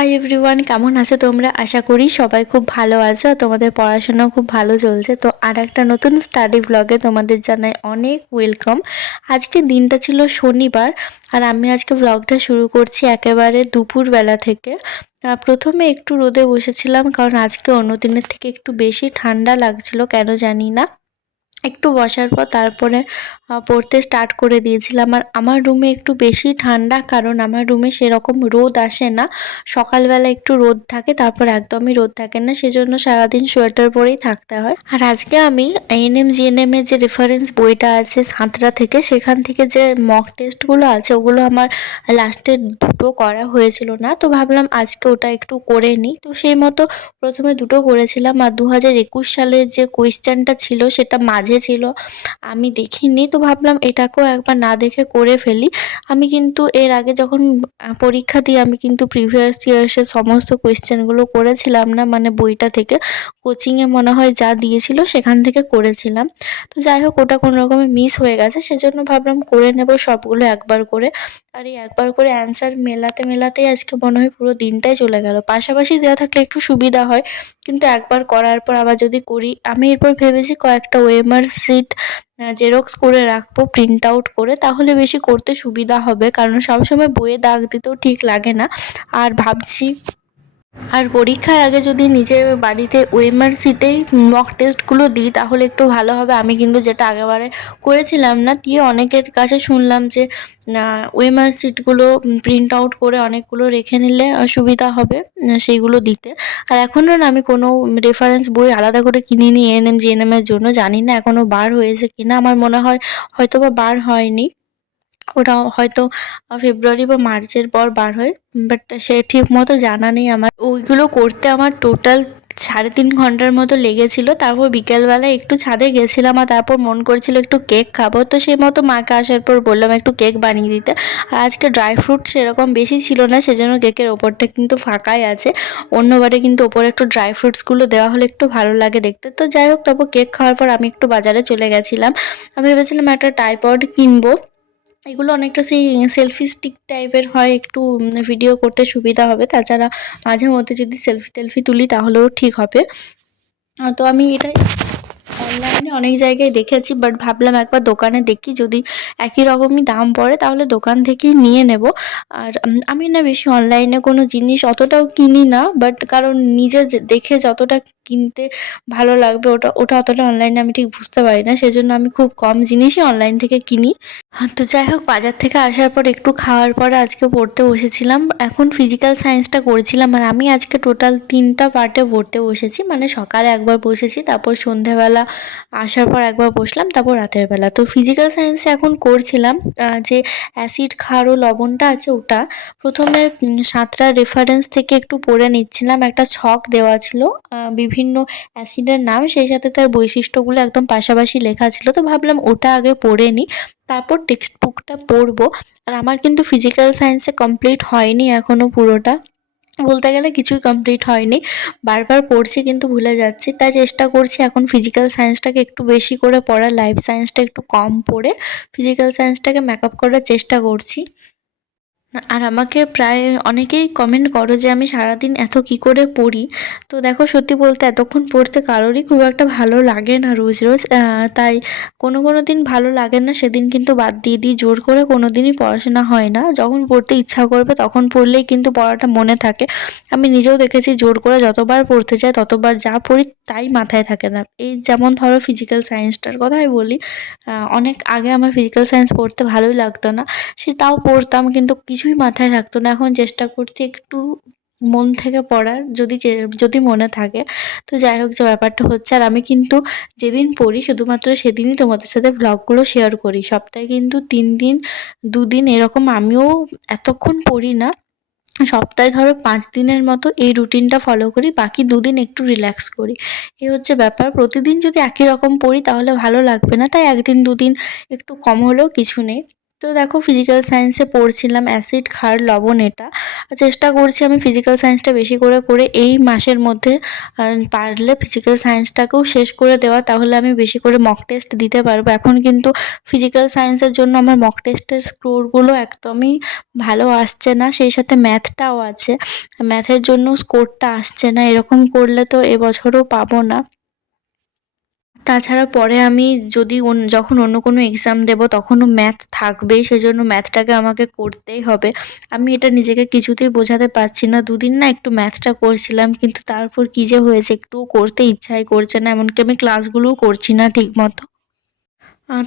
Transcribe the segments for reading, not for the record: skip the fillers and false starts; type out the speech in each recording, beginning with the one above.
Hi everyone, কেমন আছো তোমরা? আশা করি সবাই খুব ভালো আছো আর তোমাদের পড়াশোনাও খুব ভালো চলছে। তো আর একটা নতুন স্টাডি ব্লগে তোমাদের জানাই অনেক ওয়েলকাম। আজকে দিনটা ছিল শনিবার আর আমি আজকে ব্লগটা শুরু করছি একেবারে দুপুরবেলা থেকে। প্রথমে একটু রোদে বসেছিলাম কারণ আজকে অন্য দিনের থেকে একটু বেশি ঠান্ডা লাগছিল, কেন জানি না। একটু বসার পর তারপরে পড়তে স্টার্ট করে দিয়েছিলাম। আর আমার রুমে একটু বেশি ঠান্ডা কারণ আমার রুমে সেরকম রোদ আসে না। সকালবেলা একটু রোদ থাকে, তারপর একদমই রোদ থাকে না, সেজন্য সারাদিন সোয়েটার পরেই থাকতে হয়। আর আজকে আমি এএনএম জিএনএম এর যে রেফারেন্স বইটা আছে সাঁতরা থেকে, সেখান থেকে যে মক টেস্টগুলো আছে ওগুলো আমার লাস্টের দুটো করা হয়েছিল না, তো ভাবলাম আজকে ওটা একটু করে নিই। তো সেই মতো প্রথমে দুটো করেছিলাম। আর 2021 সালের যে কোয়েশ্চেনটা ছিল সেটা মাঝে ছিল, আমি দেখিনি, তো ভাবলাম এটাকেও একবার না দেখে করে ফেলি। আমি কিন্তু এর আগে যখন পরীক্ষা দিই আমি কিন্তু প্রিভিয়াস ইয়ার্সের সমস্ত কোয়েশ্চেনগুলো করেছিলাম না, মানে বইটা থেকে কোচিংয়ে মনে হয় যা দিয়েছিল সেখান থেকে করেছিলাম। তো যাই হোক, ওটা কোনো রকমে মিস হয়ে গেছে, সেজন্য ভাবলাম করে নেব সবগুলো একবার করে। আর এই একবার করে অ্যান্সার মেলাতে মেলাতেই আজকে মনে হয় পুরো দিনটাই চলে গেল। পাশাপাশি দেওয়া থাকলে একটু সুবিধা হয়, কিন্তু একবার করার পর আবার যদি করি, আমি এরপর ভেবেছি কয়েকটা ওএমআর শিট জেরক্স করে রাখবো প্রিন্ট আউট করে, তাহলে বেশি করতে সুবিধা হবে, কারণ সবসময় বইয়ে দাগ দিতেও ঠিক লাগে না। আর ভাবছি আর পরীক্ষার আগে যদি নিজের বাড়িতে ওএমআর শিটেই মক টেস্টগুলো দিই তাহলে একটু ভালো হবে। আমি কিন্তু যেটা আগেবারে করেছিলাম না, দিয়ে অনেকের কাছে শুনলাম যে ওএমআর শিটগুলো প্রিন্ট আউট করে অনেকগুলো রেখে নিলে সুবিধা হবে সেইগুলো দিতে। আর এখনও না আমি কোনো রেফারেন্স বই আলাদা করে কিনিনি এএনএম জিএনএম এর জন্য, জানি না এখনও বার হয়েছে কিনা। আমার মনে হয় হয়তো বা বার হয়নি, ওটা হয়তো ফেব্রুয়ারি বা মার্চের পর বার হয়, বাট সে ঠিক মতো জানা নেই আমার। ওইগুলো করতে আমার টোটাল 3.5 ঘন্টার মতো লেগেছিল। তারপর বিকেলবেলা একটু ছাদে গেছিলাম আর তারপর মন করছিল একটু কেক খাবো, তো সেই মতো মাকে আসার পর বললাম একটু কেক বানিয়ে দিতে। আর আজকে ড্রাই ফ্রুট সেরকম বেশি ছিল না, সেজন্য কেকের ওপরটা কিন্তু ফাঁকাই আছে। অন্যবারে কিন্তু ওপরে একটু ড্রাই ফ্রুটসগুলো দেওয়া হলে একটু ভালো লাগে দেখতে। তো যাই হোক, তারপর কেক খাওয়ার পর আমি একটু বাজারে চলে গেছিলাম। আমি ভেবেছিলাম একটা ট্রাইপড কিনবো। এগুলো অনেকটা সেই সেলফি স্টিক টাইপের হয়, একটু ভিডিও করতে সুবিধা হবে। তাছাড়া মাঝে মধ্যে যদি সেলফি টেলফি তুলি তাহলেও ঠিক হবে। তো আমি এটাই অনলাইনে অনেক জায়গায় দেখেছি, বাট ভাবলাম একবার দোকানে দেখি, যদি একই রকমই দাম পড়ে তাহলে দোকান থেকেই নিয়ে নেব। আর আমি না বেশি অনলাইনে কোনো জিনিস অতটাও কিনি না, বাট কারণ নিজে দেখে যতটা কিনতে ভালো লাগবে ওটা ওটা অতটা অনলাইনে আমি ঠিক বুঝতে পারি না, সেজন্য আমি খুব কম জিনিসই অনলাইন থেকে কিনি। তো যাই হোক, বাজার থেকে আসার পর একটু খাওয়ার পরে আজকে পড়তে বসেছিলাম। এখন ফিজিক্যাল সায়েন্সটা করেছিলাম। আর আমি আজকে টোটাল 3টা পার্টে পড়তে বসেছি, মানে সকালে একবার বসেছি, তারপর সন্ধেবেলা আসার পর একবার বসলাম, তারপর রাতের বেলা। তো ফিজিক্যাল সায়েন্সে এখন করছিলাম যে অ্যাসিড ক্ষার ও লবণটা আছে ওটা। প্রথমে 7টা রেফারেন্স থেকে একটু পড়ে নিচ্ছিলাম। একটা ছক দেওয়া ছিল বিভিন্ন অ্যাসিডের নাম, সেই সাথে তার বৈশিষ্ট্যগুলো একদম পাশাপাশি লেখা ছিল, তো ভাবলাম ওটা আগে পড়ে নিই, তারপর টেক্সট বুকটা পড়বো। আর আমার কিন্তু ফিজিক্যাল সায়েন্সে কমপ্লিট হয়নি এখনও পুরোটা, বলতে গেলে কিছুই কমপ্লিট হয়নি। বারবার পড়ছি কিন্তু ভুলে যাচ্ছি, তাই চেষ্টা করছি এখন ফিজিক্যাল সায়েন্সটাকে একটু বেশি করে পড়া, লাইফ সায়েন্সটা একটু কম পড়ে ফিজিক্যাল সায়েন্সটাকে মেকআপ করার চেষ্টা করছি। আর আমাকে প্রায় অনেকেই কমেন্ট করো যে আমি সারাদিন এত কি করে পড়ি। তো দেখো, সত্যি বলতে এতক্ষণ পড়তে কারোরই খুব একটা ভালো লাগে না রোজ রোজ। তাই কোনো কোনো দিন ভালো লাগে না, সেদিন কিন্তু বাদ দিয়ে দিই। জোর করে কোনো দিনই পড়াশোনা হয় না, যখন পড়তে ইচ্ছা করবে তখন পড়লেই কিন্তু পড়াটা মনে থাকে। আমি নিজেও দেখেছি জোর করে যতবার পড়তে যাই ততবার যা পড়ি তাই মাথায় থাকে না। এই যেমন ধরো ফিজিক্যাল সায়েন্সটার কথাই বলি, অনেক আগে আমার ফিজিক্যাল সায়েন্স পড়তে ভালোই লাগতো না, সে তাও পড়তাম কিন্তু কিছুই মাথায় থাকতো না। এখন চেষ্টা করছি একটু মন থেকে পড়ার, যদি মনে থাকে। তো যাই হোক, যে ব্যাপারটা হচ্ছে, আর আমি কিন্তু যেদিন পড়ি শুধুমাত্র সেদিনই তোমাদের সাথে ভ্লগগুলো শেয়ার করি। সপ্তাহে কিন্তু 3 দিন 2 দিন এরকম আমিও এতক্ষণ পড়ি না। সপ্তাহে ধরো 5 দিনের মতো এই রুটিনটা ফলো করি, বাকি 2 দিন একটু রিল্যাক্স করি। এই হচ্ছে ব্যাপার। প্রতিদিন যদি একই রকম পড়ি তাহলে ভালো লাগবে না, তাই 1 দিন 2 দিন একটু কম হলেও কিছু নেই। তো দেখো ফিজিক্যাল সায়েন্সে পড়ছিলাম অ্যাসিড ক্ষার লবণ এটা। চেষ্টা করছি আমি ফিজিক্যাল সায়েন্সটা বেশি করে করে এই মাসের মধ্যে পারলে ফিজিক্যাল সায়েন্সটাকেও শেষ করে দেওয়া, তাহলে আমি বেশি করে মক টেস্ট দিতে পারবো। এখন কিন্তু ফিজিক্যাল সায়েন্সের জন্য আমার মক টেস্টের স্কোরগুলো একদমই ভালো আসছে না, সেই সাথে ম্যাথটাও আছে, ম্যাথের জন্য স্কোরটা আসছে না। এরকম করলে তো এবছরও পাবো না। তাছাড়া পরে আমি যদি যখন অন্য কোনো এক্সাম দেবো তখনও ম্যাথ থাকবেই, সেজন্য ম্যাথটাকে আমাকে করতেই হবে। আমি এটা নিজেকে কিছুতেই বোঝাতে পারছি না। দুদিন না একটু ম্যাথটা করছিলাম, কিন্তু তারপর কী যে হয়েছে একটুও করতে ইচ্ছাই করছে না, এমনকি আমি ক্লাসগুলোও করছি না ঠিকমতো।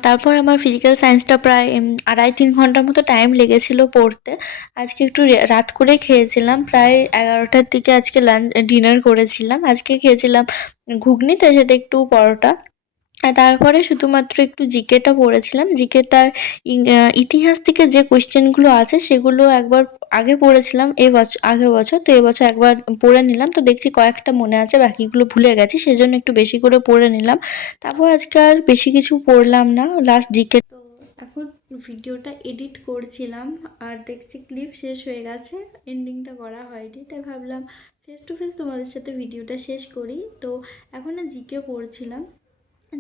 তারপর আমার ফিজিক্যাল সায়েন্সটা প্রায় 2.5-3 ঘন্টার মতো টাইম লেগেছিল পড়তে। আজকে একটু রাত করে খেয়েছিলাম, প্রায় 11টার দিকে আজকে ডিনার করেছিলাম। আজকে খেয়েছিলাম ঘুগনি, তার সাথে একটু পরোটা। তারপরে শুধুমাত্র একটু জিকেটা পড়েছিলাম। জিকেটা ইতিহাস থেকে যে কোয়েশ্চেনগুলো আছে সেগুলো একবার আগে পড়েছিলাম আগের বছর, তো এবছর একবার পড়ে নিলাম। তো দেখছি কয়েকটা মনে আছে, বাকিগুলো ভুলে গেছি, সেজন্য একটু বেশি করে পড়ে নিলাম। তারপর আজকে আর বেশি কিছু পড়লাম না, লাস্ট জিকে। তো এখন ভিডিওটা এডিট করছিলাম আর দেখছি ক্লিপ শেষ হয়ে গেছে, এন্ডিংটা করা হয়নি, তাই ভাবলাম ফেস টু ফেস তোমাদের সাথে ভিডিওটা শেষ করি। তো এখন না জিকে পড়ছিলাম।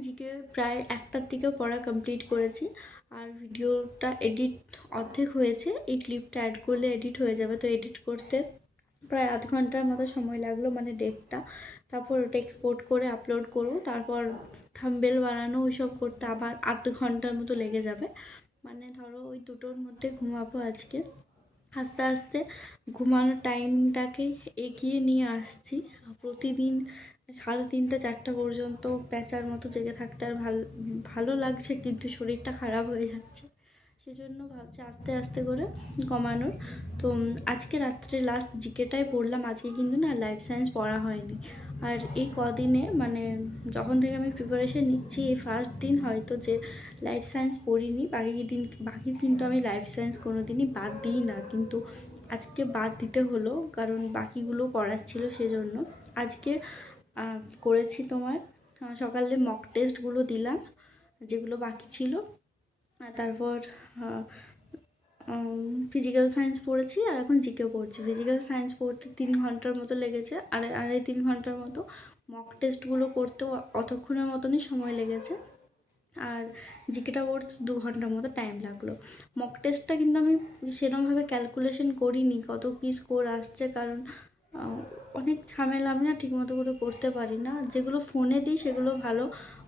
জিকে প্রায় 1টার দিকে পড়া কমপ্লিট করেছি, আর ভিডিওটা এডিট অর্ধেক হয়েছে। এই ক্লিপটা অ্যাড করলে এডিট হয়ে যাবে, তো এডিট করতে প্রায় আধ ঘন্টার মতো সময় লাগলো, মানে ডেটটা। তারপর ওটা এক্সপোর্ট করে আপলোড করবো, তারপর থাম্বনেল বানানো ওইসব করতে আবার আধ ঘন্টার মতো লেগে যাবে। মানে ধরো ওই দুটোর মধ্যে ঘুমাবো আজকে। আস্তে আস্তে ঘুমানোর টাইমটাকে এগিয়ে নিয়ে আসছি। প্রতিদিন 3:30-4টা পর্যন্ত প্যাঁচার মতো জেগে থাকতে আর ভালো লাগছে, কিন্তু শরীরটা খারাপ হয়ে যাচ্ছে, সেজন্য ভাবছি আস্তে আস্তে করে কমানোর। তো আজকে রাত্রে লাস্ট জিকেটাই পড়লাম। আজকে কিন্তু না লাইফ সায়েন্স পড়া হয়নি। আর এই কদিনে মানে যখন থেকে আমি প্রিপারেশন নিচ্ছি, এই ফার্স্ট দিন হয়তো যে লাইফ সায়েন্স পড়িনি। বাকি কিন্তু আমি লাইফ সায়েন্স কোনো দিনই বাদ দিই না, কিন্তু আজকে বাদ দিতে হলো কারণ বাকিগুলো পড়ার ছিল, সেজন্য আজকে করেছি তোমার সকালে মক টেস্টগুলো দিলাম যেগুলো বাকি ছিল। আর তারপর ফিজিক্যাল সায়েন্স পড়েছি, আর এখন জিকে পড়ছি। ফিজিক্যাল সায়েন্স পড়তে 3 ঘন্টার মতো লেগেছে, 2.5-3 ঘন্টার মতো। মক টেস্টগুলো করতেও অতক্ষণের মতনই সময় লেগেছে, আর জিকেটা পড়তে 2 ঘন্টার মতো টাইম লাগলো। মক টেস্টটা কিন্তু আমি সেরকমভাবে ক্যালকুলেশন করিনি কত কী স্কোর আসছে, কারণ অনেক ঝামেলা, আমি না ঠিকমতো করে করতে পারি না। যেগুলো ফোনে দিই সেগুলো ভালো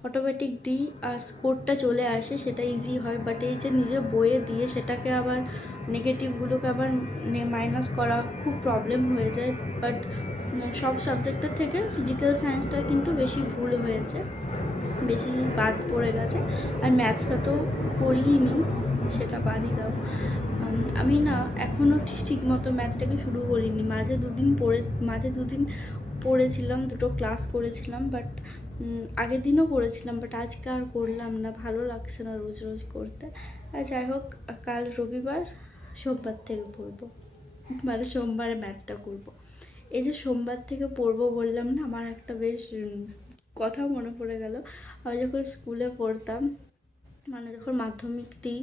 অটোমেটিক দিই আর স্কোরটা চলে আসে, সেটা ইজি হয়। বাট এই যে নিজে বইয়ে দিয়ে সেটাকে আবার নেগেটিভগুলোকে আবার মাইনাস করা খুব প্রবলেম হয়ে যায়। বাট সব সাবজেক্টের থেকে ফিজিক্যাল সায়েন্সটা কিন্তু বেশি ভুল হয়েছে, বেশি বাদ পড়ে গেছে। আর ম্যাথটা তো করিই নি, সেটা বাদই দাও। আমি না এখনও ঠিক মতো ম্যাথটাকে শুরু করিনি। মাঝে দুদিন পড়েছিলাম, 2টো ক্লাস করেছিলাম, বাট আগের দিনও পড়েছিলাম, বাট আজকে আর করলাম না, ভালো লাগছে না রোজ রোজ করতে। আর যাই হোক, কাল রবিবার, সোমবার থেকে পড়বো, মানে সোমবারে ম্যাথটা করবো। এই যে সোমবার থেকে পড়বো বললাম না, আমার একটা বেশ কথা মনে পড়ে গেল। আমি যখন স্কুলে পড়তাম, মানে যখন মাধ্যমিক দিই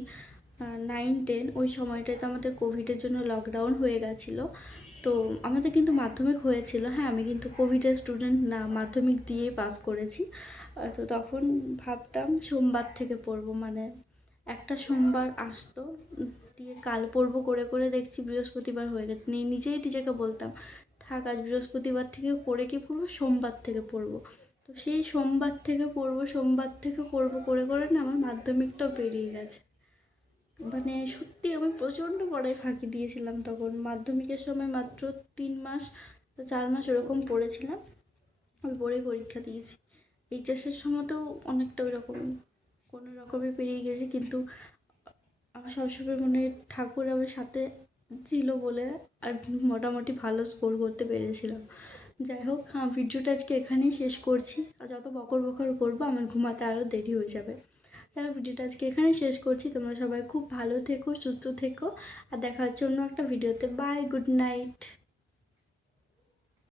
9-10, ওই সময়টায় তো আমাদের কোভিডের জন্য লকডাউন হয়ে গেছিলো। তো আমাদের কিন্তু মাধ্যমিক হয়েছিল, হ্যাঁ আমি কিন্তু কোভিডের স্টুডেন্ট না, মাধ্যমিক দিয়েই পাস করেছি। তো তখন ভাবতাম সোমবার থেকে পড়বো, মানে একটা সোমবার আসতো, দিয়ে কাল পড়বো করে করে দেখছি বৃহস্পতিবার হয়ে গেছে। নিজেই নিজেকে বলতাম থাক আজ বৃহস্পতিবার থেকে পড়ে কি পড়বো, সোমবার থেকে পড়বো। তো সেই সোমবার থেকে পড়বো করে করে না আমার মাধ্যমিকটাও পেরিয়ে গেছে। মানে সত্যি আমি প্রচণ্ড পড়ায় ফাঁকি দিয়েছিলাম তখন। মাধ্যমিকের সময় মাত্র 3 মাস 4 মাস ওরকম পড়েছিলাম, ওই পড়েই পরীক্ষা দিয়েছি। এইচএসের সময়তেও অনেকটা ওই রকমই কোনো রকমে পেরিয়ে গেছি, কিন্তু আমার সবসময় মনে হয় ঠাকুর আমার সাথে ছিল বলে আর মোটামুটি ভালো স্কোর করতে পেরেছিলাম। যাই হোক, ভিডিওটা আজকে এখানেই শেষ করছি। আর যত বকর বকর করবো আমার ঘুমাতে আরও দেরি হয়ে যাবে। তাহলে ভিডিওটা আজকে এখানেই শেষ করছি। তোমরা সবাই খুব ভালো থেকো, সুস্থ থেকো, আর দেখা হচ্ছে অন্য একটা ভিডিওতে। Bye, good night.